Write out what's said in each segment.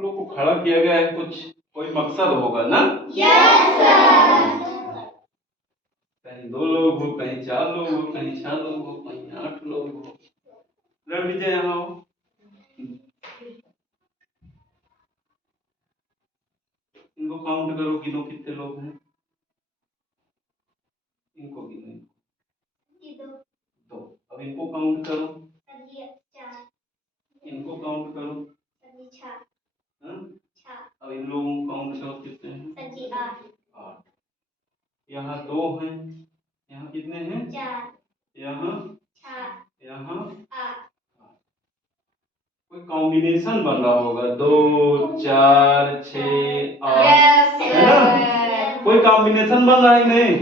लोग को खड़ा किया गया है, कुछ कोई मकसद होगा ना? Yes sir. कहीं 2 लोग हो, कहीं 4 लोग हो, कहीं 6 लोग हो, कहीं 8 लोग हो। रणविजय यहाँ हो। इनको काउंट करो, गिनो कितने लोग हैं। इनको गिनो। 2। अब इनको काउंट करो। 4। इनको काउंट करो। 6। अब इन लोगों को काउंट करो, कितने हैं? 8। यहाँ 2 हैं, यहाँ कितने हैं? 4। यहाँ 6। यहाँ 8। कोई कॉम्बिनेशन बन रहा होगा, 2 4 6 8, है ना? कोई कॉम्बिनेशन बन रहा है नहीं?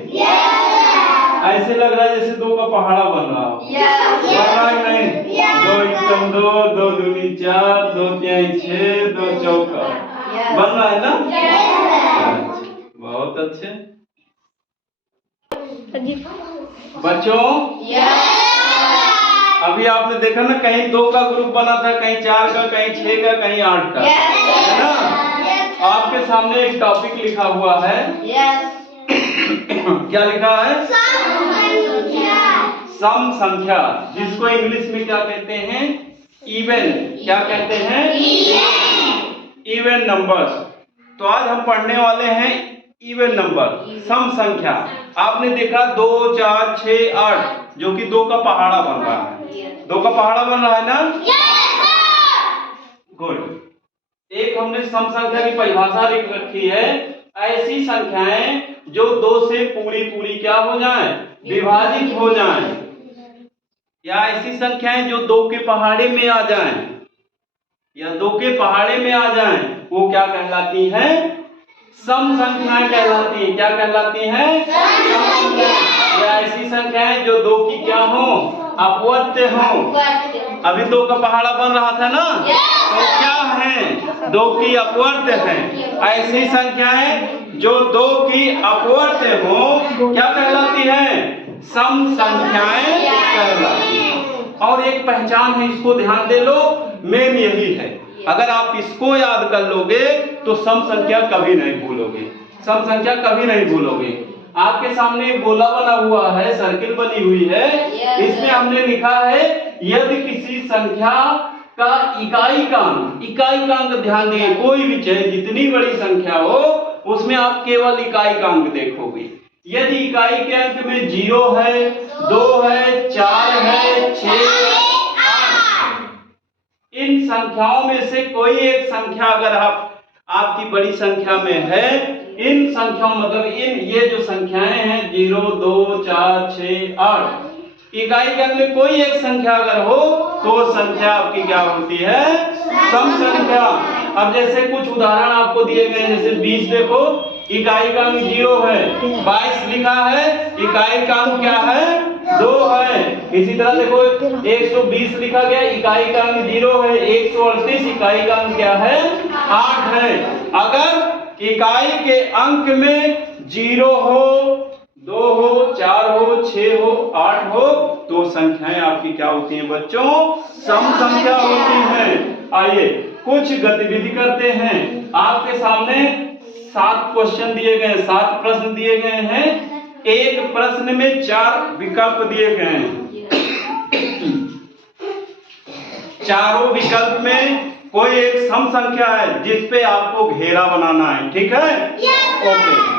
ऐसे लग रहा है जैसे 2 का पहाड़ा बन रहा हो। बन रहा है नहीं? 2 एकम 2, 2 दूनी 4, 2 तिहाई 6, 2 चौका बन रहा है ना? अच्छा, बहुत अच्छे बच्चों। अभी आपने देखा ना, कहीं 2 का ग्रुप बना था, कहीं 4 का, कहीं 6 का, कहीं 8 का, है ना? आपके सामने एक टॉपिक लिखा हुआ है। क्या लिखा है? सम संख्या, जिसको इंग्लिश में क्या कहते हैं? इवन। क्या कहते हैं? Even numbers. तो आज हम पढ़ने वाले हैं इवन नंबर, सम संख्या। आपने देखा 2 4 6 8, जो कि 2 का पहाड़ा बन रहा है। 2 का पहाड़ा बन रहा है ना? गुड। एक हमने सम संख्या की परिभाषा लिख रखी है, ऐसी संख्याएं जो 2 से पूरी पूरी क्या हो जाएं? विभाजित हो जाएं, या ऐसी संख्याएं जो 2 के पहाड़े में आ जाएं, या 2 के पहाड़े में आ जाएं, वो क्या कहलाती हैं? सम संख्याएं कहलाती हैं। क्या कहलाती हैं? सम संख्याएं। या ऐसी संख्याएं जो 2 की क्या हो? अपवर्त्य हो। अभी 2 का पहाड़ा बन रहा था ना, तो क्या है? 2 की अपवर्त्य है। ऐसी संख्याएं जो 2 की अपवर्त्य हो क्या कहलाती है? सम संख्याएं कहलाती हैं। और एक पहचान है, इसको ध्यान दे लो, मेन यही है। अगर आप इसको याद कर लोगे तो सम संख्या कभी नहीं भूलोगे। सम संख्या कभी नहीं भूलोगे। आपके सामने एक गोला बना हुआ है, सर्किल बनी हुई है। इसमें हमने लिखा है, यदि किसी संख्या का इकाई का अंक ध्यान दें, कोई भी चाहे जितनी बड़ी संख्या हो, उसमें आप केवल इकाई का अंक देखोगे। यदि इकाई के अंक में 0 है, 2 है, 4 है, 6 है, 8, इन संख्याओं में से कोई एक संख्या अगर आपकी बड़ी संख्या में है, इन संख्याओं मतलब ये जो संख्याएं हैं 0 2 4 6 8, इकाई के अंक में कोई एक संख्या अगर हो तो वो संख्या आपकी क्या होती है? सम संख्या। अब जैसे कुछ उदाहरण आपको दिए गए हैं, जैसे 20 देखो, इकाई का अंक 0 है। 22 लिखा है, इकाई का अंक क्या है? 2 है। इसी तरह देखो 120 लिखा गया, इकाई का अंक 0 है। 138, इकाई का अंक क्या है? 8 है। अगर इकाई के अंक में 0 हो, 2 हो, 4 हो, 6 हो, 8 हो, तो संख्याएं आपकी क्या होती हैं बच्चों? सम संख्या होती हैं। आइए कुछ गतिविधि करते हैं। आपके सामने 7 क्वेश्चन दिए गए हैं, 7 प्रश्न दिए गए हैं। एक प्रश्न में 4 विकल्प दिए गए हैं। चारों विकल्प में कोई एक सम संख्या है जिस पे आपको घेरा बनाना है। ठीक है? ओके।